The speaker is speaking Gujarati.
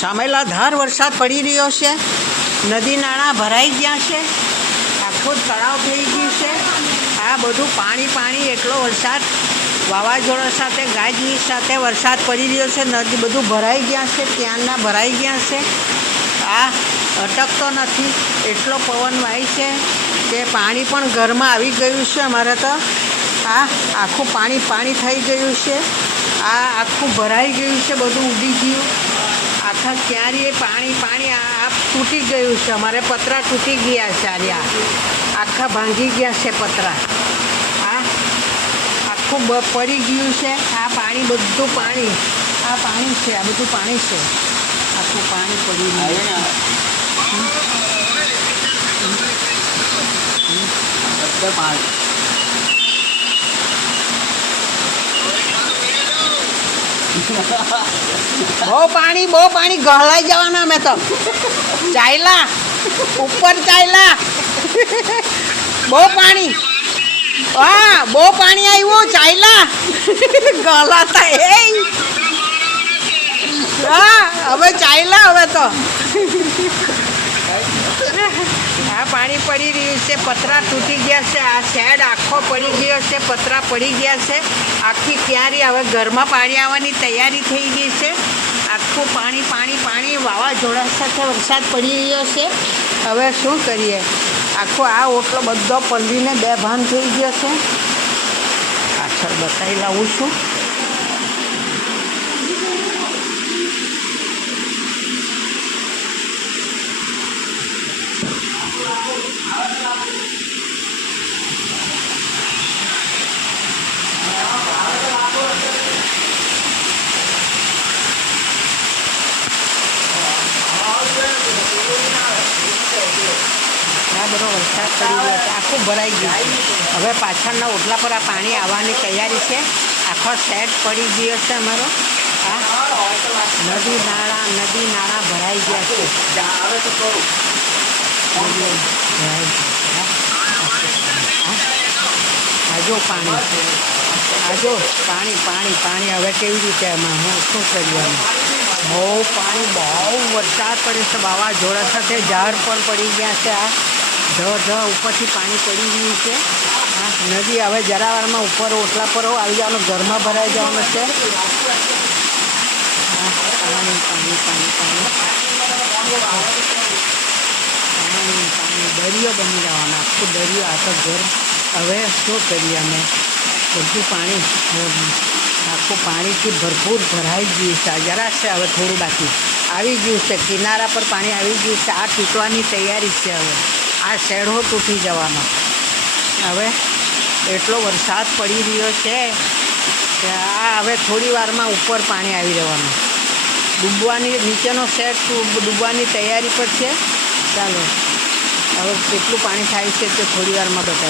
સામેલાધાર વરસાદ પડી રહ્યો છે। નદી નાળા ભરાઈ ગયા છે, આખું તળાવ થઈ ગયું છે। આ બધું પાણી પાણી, એટલો વરસાદ વાવાઝોડા સાથે ગાજવીજ સાથે વરસાદ પડી રહ્યો છે। નદી બધું ભરાઈ ગયા છે, ત્યાંના ભરાઈ ગયા છે। આ અટકતો નથી, એટલો પવન વાય છે કે પાણી પણ ઘરમાં આવી ગયું છે અમારે તો। આ આખું પાણી પાણી થઈ ગયું છે। આ આખું ભરાઈ ગયું છે, બધું ઉડી ગયું આખા ક્યારેય પાણી પાણી। આ તૂટી ગયું છે, અમારે પતરા તૂટી ગયા છે, આખા ભાંગી ગયા છે પતરા। આ આખું પડી ગયું છે। આ પાણી બધું પાણી, આ પાણી છે, આ બધું પાણી છે, આખું પાણી પડી ગયું છે। બહુ પાણી ગહલાઈ જવાના। અમે તો ચાલ્યા ઉપર, ચાલ્યા બહુ પાણી। હા, બહુ પાણી આવ્યું, ચાલ્યા ગહલાતા। હા, હવે ચાલ્યા હવે તો। આ પાણી પડી રહ્યું છે, પતરા તૂટી ગયા છે, આ શેડ આખો પડી ગયો છે, પતરા પડી ગયા છે આખી ક્યારી। હવે ઘરમાં પાણી આવવાની તૈયારી થઈ ગઈ છે। આખું પાણી પાણી પાણી, વાવાઝોડા સાથે વરસાદ પડી રહ્યો છે। હવે શું કરીએ, આખો આ ઓટલો બધો પલળીને બેભાન થઈ ગયો છે। પાછળ બતાવી લાવું છું। આ બધો વરસાદ પડી ગયો છે, આખું ભરાઈ ગયું છે। હવે પાછળના ઓટલા પર આ પાણી આવવાની તૈયારી છે। આખો સેટ પડી ગયો છે અમારો। આ નદી નાળા ભરાઈ ગયા છે। આજો પાણી, આજો પાણી પાણી પાણી। હવે કેવી રીતે એમાં હું શું કરીએ? બહુ પાણી, બહુ વરસાદ પડે છે, વાવાઝોડા સાથે ઝાડ પણ પડી ગયા છે। આ ઉપરથી પાણી પડી ગયું છે। આ નદી હવે જરા વારમાં ઉપર ઓટલા પર આવી જવાનું, ઘરમાં ભરાઈ જવાનું છે। પાણી પાણી પાણી પાણી પાણી પાણી, દરિયો બની જવાનો, આખું દરિયો। આ તો ઘર, હવે શું કરીએ અમે? બધું પાણી, આખું પાણીથી ભરપૂર ભરાઈ ગયું છે। જરા છે, હવે થોડું બાકી આવી ગયું છે, કિનારા પર પાણી આવી ગયું છે। આ તૂટવાની તૈયારી છે। હવે આ શેડો તૂટી જવાનો। હવે એટલો વરસાદ પડી રહ્યો છે કે આ હવે થોડી વારમાં ઉપર પાણી આવી રહેવાનું, ડૂબવાની, નીચેનો શેડ ડૂબવાની તૈયારી પર છે। ચાલો હવે કેટલું પાણી થાય છે તે થોડી વારમાં બતાવીએ।